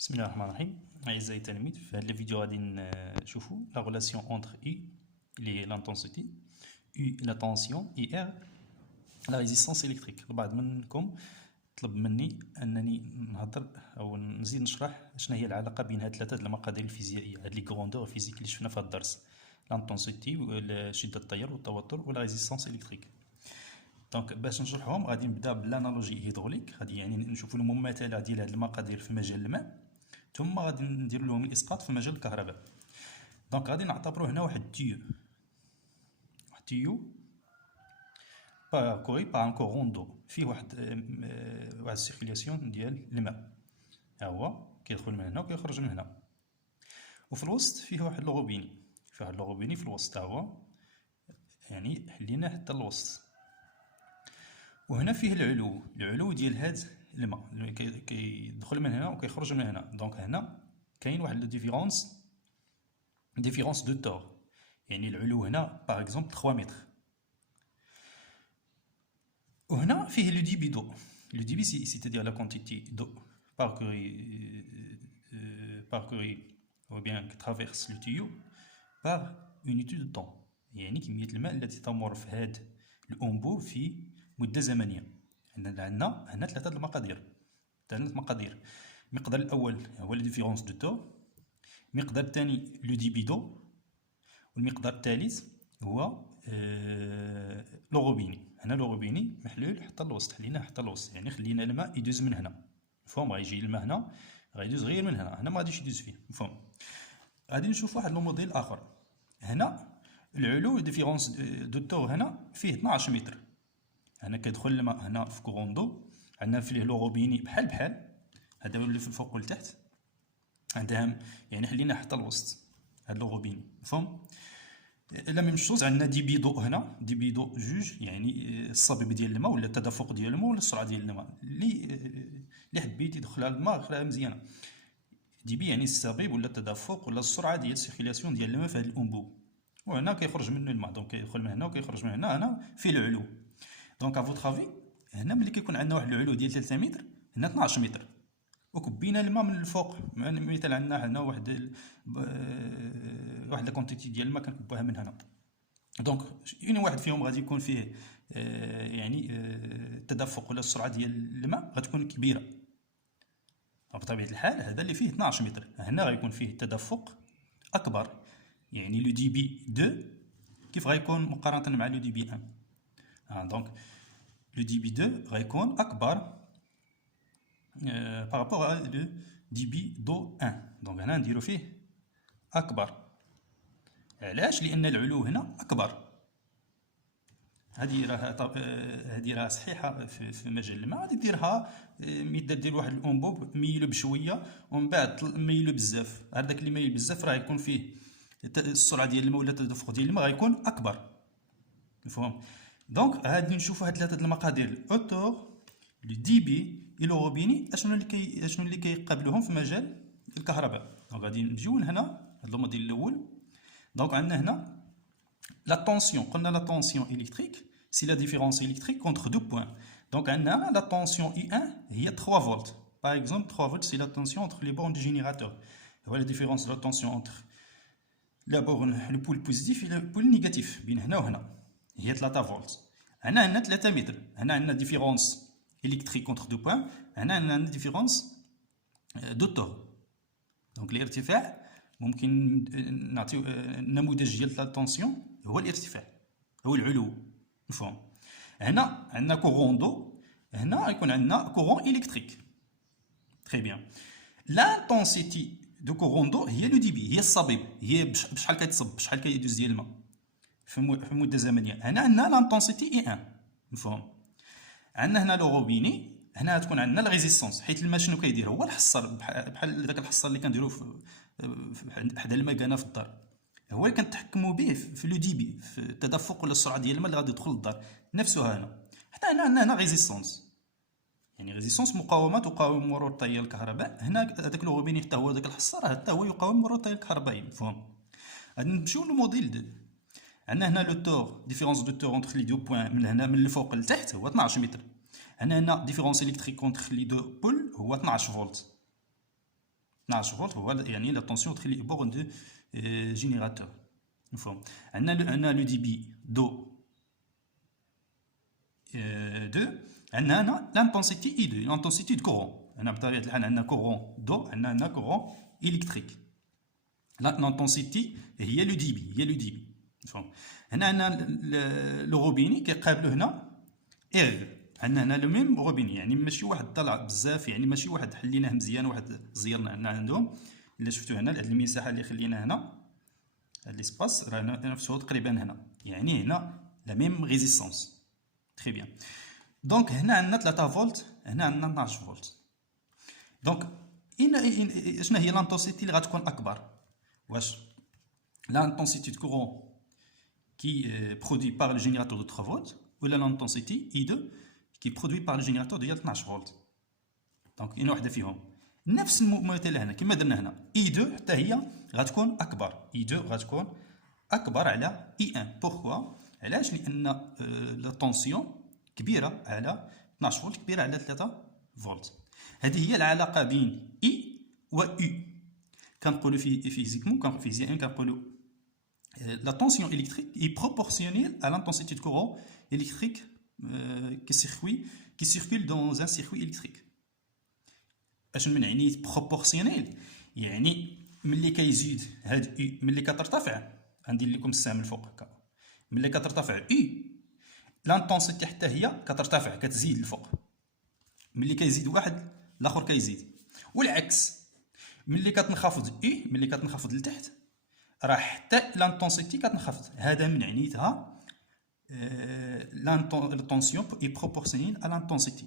بسم الله الرحمن الرحيم. أعزائي التلاميذ، في هذا الفيديو غادي نشوفوا لا غولاسيون اونتر اي اللي هي لانتونسيتي اي لا طونسيون اي ار لا ريزيستانس الكتريك. البعض منكم طلب مني انني نهضر او نزيد نشرح شنو هي العلاقه بين هاد ثلاثه المقادير الفيزيائيه، هاد لي غروندور فيزيك اللي شفنا في هاد الدرس: لانتونسيتي شده التيار والتوتر ولا ريزيستانس الكتريك. دونك باش نشرحهم غادي نبدا بالانالوجي هيدروليك، غادي يعني نشوفوا المماثله ديال هاد المقادير في مجال الماء، ثم غادي ندير لهم الاسقاط في مجال الكهرباء. دونك غادي نعتبروا هنا واحد تيو باركوري بار ان كوروندو فيه واحد السيركيلاسيون ديال الماء، ها هو كيدخل من هنا وكيخرج من هنا. وفي الوسط فيه واحد لوغوبيني، في الوسط ها هو، يعني حليناه حتى الوسط. وهنا فيه العلو ديال هاد الماء كيدخل من هنا وكيخرج من هنا. دونك هنا كاين واحد ديفيرونس دو تور، يعني العلو هنا باغ اكزومبل 3 متر. وهنا فيه لو ديبي دو، لو ديبي سيتادير لا كونتيتي دو باركوري او بيان كترافيرس لو تيو باغ اونيتي دو طون، يعني كمية الماء التي تمر في هاد الأنبوب في مدة زمنية. عندنا هنا ثلاثة المقادير، المقدار الأول هو لو ديفيرونس دو تور، المقدار الثاني لو ديبي دو، والمقدار الثالث هو لوغوبيني. هنا لوغوبيني محلول حتى الوسط، حليناه حتى الوسط، يعني خلينا الماء يدوز من هنا. مفهوم؟ غيجي الماء هنا غيدوز غير من هنا ما غاديش يدوز فيه. مفهوم؟ غادي نشوف واحد لو موديل آخر. هنا العلو ديفيرونس دو تور هنا فيه 12 متر. هنا كيدخل الماء هنا في كوروندو، عندنا فيه لوغوبيني بحال هذا هو اللي في الفوق والتحت، عندها يعني حلينا حتى الوسط هاد لوغوبيني. مفهوم؟ لا ميم شوز عندنا ديبيدو هنا، ديبيدو جوج، يعني الصبيب ديال الماء ولا التدفق ديال الماء ولا السرعه ديال الماء اللي حبيتي تدخلها الماء خلاها مزيانه. ديبي يعني الصبيب ولا التدفق ولا السرعه ديال السيركيلاسيون ديال الماء في هذا الانبوب. وهنا كيخرج منه الماء، دونك كيدخل من هنا وكيخرج من هنا فيه العلو. دونك افوترافي هنا ملي كيكون عندنا واحد العلو ديال 3 متر، هنا 12 متر، وكبينا الماء من الفوق. مثلا عندنا هنا واحد لا كونتيتي ديال الماء كنكبوها من هنا. دونك اين واحد فيهم غادي يكون فيه يعني التدفق ولا السرعه ديال الماء غتكون كبيره. بطبيعه الحال هذا اللي فيه 12 متر، هنا غيكون فيه التدفق اكبر، يعني لو دي بي 2 كيف غيكون مقارنه مع لو دي بي 1. دونك لو دي بي 2 غيكون اكبر بارابور ا لو دي بي دو 1. دونك هنا نديرو فيه اكبر. علاش؟ لان العلو هنا اكبر. هذه راه صحيحه في مجال الماء. غادي ديرها ميدا دير واحد الانبوب ميلو بشويه ومن بعد ميلو بزاف، هذاك اللي مايل بزاف راه يكون فيه السرعه ديال الماء ولا التدفق ديال الماء غيكون اكبر. مفهوم؟ دونك غادي نشوفوا هاد ثلاثه المقادير: الاوتور، لو ديبي، لوغوبيني، اشنو اللي كيقابلوهم في مجال الكهرباء. دونك غادي نجيو هنا هذا الموديل الاول. دونك عندنا هنا لا طونسيون، قلنا لا طونسيون الكتريك سي لا ديفيرونس الكتريك كونتر دو بوين. دونك عندنا لا طونسيون اي 1 هي 3 فولت. باغ اكزومبل 3 فولت سي لا طونسيون انتر لي بورن دو جينيراتور. هو لا ديفيرونس دو لا طونسيون انتر لا بورن لو بول بوزيتيف و لو بول نيجاتيف بين هنا وهنا هي 3 فولت. هنا 3 متر، هنا عندنا ديفيرونس الكتريك كونتر دو بوين، هنا عندنا ديفيرونس دو تور. دونك الارتفاع ممكن نعطيو نموذج ديال لا طونسيون هو الارتفاع، هو العلو. مفهوم؟ هنا عندنا كوروندو، هنا غيكون عندنا كورون الكتريك. تري بيان. لانتونسيتي دو كوروندو هي لو ديبي، هي الصبيب، هي بشحال كيتصب، بشحال كيدوز ديال الماء في مده زمنيه. هنا عندنا لانتونسيتي اي 1. مفهوم؟ عندنا هنا لوغوبيني، هنا تكون عندنا الريزيستونس، حيت الماء شنو كيدير؟ هو الحصر، بحال داك الحصر اللي كنديرو حدا المكانه في الدار، هو اللي كنتحكموا به في لو ديبي، في التدفق ولا السرعه ديال الماء اللي غادي يدخل للدار. نفسها هنا حتى عندنا ريزيستونس، يعني ريزيستونس مقاومه تقاوم مرور التيار الكهرباء. هنا هذاك لوغوبيني حتى هو داك الحصار حتى هو يقاوم مرور التيار الكهربائي. مفهوم؟ غادي نمشيو للموديل 2. عندنا هنا لو تور، ديفيرونس دو تور اونتر لي دو بوين من هنا من الفوق لتحت هو 12 متر. هنا ديفيرونس الكتريك اونتر لي دو بول هو 12 فولت. 12 فولت هو يعني لا طونسيون تخلي بورن دو جينيراتور. مفهوم. عندنا لو دي بي دو 2. عندنا هنا لانتونسيتي اي 2 لانتونسيتي دو كورون. هنا بطبيعه الحال عندنا كورون دو، عندنا هنا كورون الكتريك. لانتونسيتي هي لو دي بي، هي لو دي بي. مفهوم. هنا عندنا لو روبيني كيقابلو هنا ايغ. عندنا هنا لو ميم روبيني، يعني ماشي واحد طلع بزاف، يعني ماشي واحد حليناه مزيان واحد زيرنا هنا عندهم. الا شفتو هنا هاد المساحه اللي خلينا هنا هاد ليسباس راه نفسه تقريبا هنا، يعني هنا لا ميم ريزيستانس. تري بيان. دونك هنا عندنا 3 فولت، هنا عندنا 12 فولت. دونك شنو هي لانتونسيتي اللي غتكون اكبر؟ واش l'intensité de courant qui est produit par le générateur de 3 volts ou l'intensité I2 qui est produit par le générateur de 12 volts. دونك اين واحده فيهم نفس المثال هنا كما درنا هنا I2 حتى هي غتكون اكبر، I2 غتكون اكبر على I1. بوركوا؟ علاش؟ لان لا طونسيون كبيره على 12 فولت، كبيره على 3 فولت. هذه هي العلاقه بين I و U. كنقولوا في فيزيكمون فيزيائيا كنقولوا la tension électrique est proportionnelle à l'intensité de courant électrique qui circule dans un circuit électrique. اشنو من يعني بروبورسيونيل؟ يعني ملي كيزيد هاد اي، ملي كترتفع غندير لكم السهم الفوق هكا، ملي كترتفع اي لانتونسيتي حتى هي كترتفع كتزيد الفوق، ملي كيزيد واحد الاخر كيزيد، والعكس ملي كتنخفض اي، ملي كتنخفض لتحت راه حتى لانتونسيتي كتنخفض. هذا من عنيتها لانتونسيون اي بروبورسيونيل ا لانتونسيتي،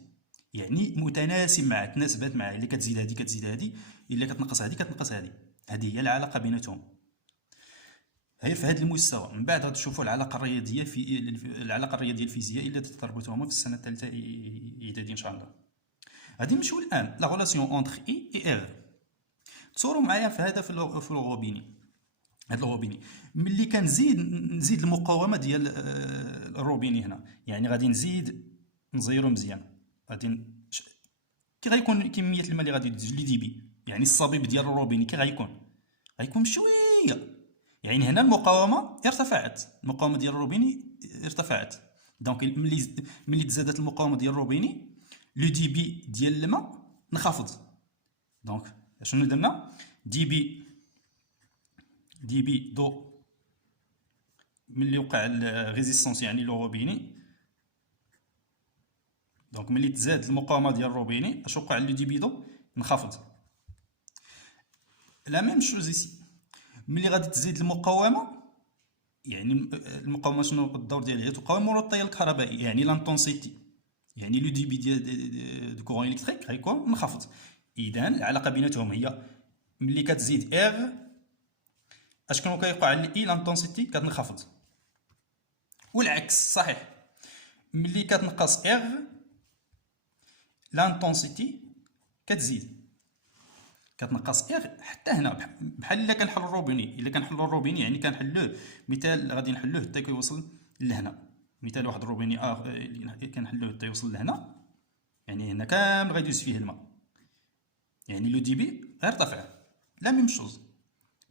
يعني متناسب معها، تناسبات معها. اللي كتزيد هذه كتزيد هذه، الا كتنقص هذه كتنقص هذه. هذه هي العلاقه بيناتهم، هي في هذا المستوى. من بعد غتشوفوا العلاقه الرياضيه في العلاقه الرياضيه الفيزيائيه اللي تتربطوها في السنه الثالثه اعدادي ان شاء الله. غادي نمشيو الان لا ريلاسيون اونتر اي اي ار. تصوروا معايا في هذا في الروبيني. هاد الروبيني ملي نزيد المقاومه ديال الروبيني هنا، يعني غادي نزيرو مزيان، غادي كي غيكون كميه الماء اللي غادي تزيد لي دي بي، يعني الصبيب ديال الروبيني كي غيكون بشويه. يعني هنا المقاومه ارتفعت، المقاومه ديال الروبيني ارتفعت. دونك ملي تزادت المقاومه ديال الروبيني لو دي بي ديال الماء انخفض. دونك شنو درنا؟ دي بي دو ملي وقع الريزيستانس يعني لو روبيني. دونك ملي تزاد المقاومه ديال الروبيني اش وقع لو دي بي دو؟ انخفض. لا ميم شوز ايسي، ملي غادي تزيد المقاومه، يعني المقاومه شنو الدور ديالها؟ تقاوم مرور التيار الكهربائي، يعني لانتونسيتي، يعني لو دي بي ديال كورون الكتريك غيكون منخفض. اذا العلاقه بيناتهم هي ملي كتزيد اغ اشكون كيوقع لي لانتونسيتي كتنخفض، والعكس صحيح. ملي كتنقص اغ لانتونسيتي كتزيد، كتنقص اغ حتى هنا. بحال الا كنحلوا الروبيني، الا كنحلوا الروبيني يعني كنحلوه مثال غادي نحلوه حتى كيوصل لهنا. مثال واحد الروبيني كنحلوه حتى يوصل لهنا، يعني هنا كامل غيدوز فيه الماء، يعني لو دي بي غيرتفع. لا ميم شوز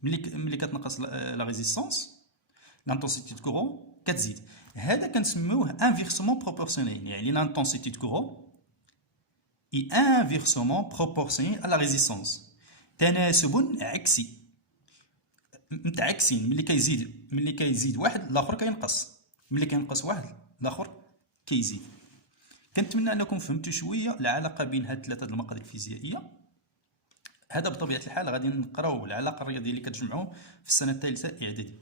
ملي كتنقص لا ريزيستانس لانتونسيتي دو كورون كتزيد. هذا كنسميوه انفيرسمون بروبورسيونيل، يعني لانتونسيتي دو كورون اي انفيرسمون بروبورسيونيل على لا ريزيستانس، تناسب عكسي متعكسين. ملي كيزيد واحد الاخر كينقص، ملي كينقص واحد الاخر كيزيد. كنتمنى انكم فهمتوا شويه العلاقه بين هاد ثلاثه المقادير الفيزيائيه. هذا بطبيعه الحال غادي نقراو العلاقه الرياضيه اللي كتجمعوهم في السنه الثالثه اعدادي.